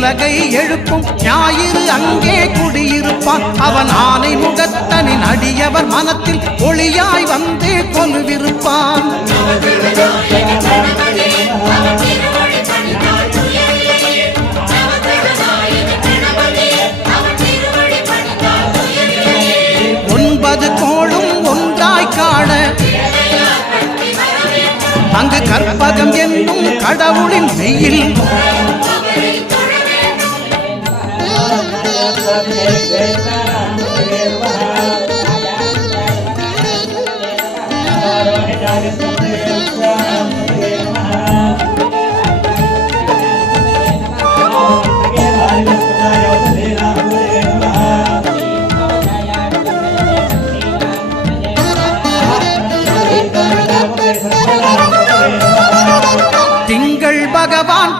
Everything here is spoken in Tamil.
உலகை எழுப்பும் ஞாயிறு அங்கே குடியிருப்பான். அவன் ஆனை முகத்தனின் அடியவர் மனத்தில் ஒளியாய் வந்து கொலுவிருப்பான். ஒன்பது கோளும் ஒன்றாய் காண அங்கு கற்பகம் என்னும் கடவுளின் மெய்யில்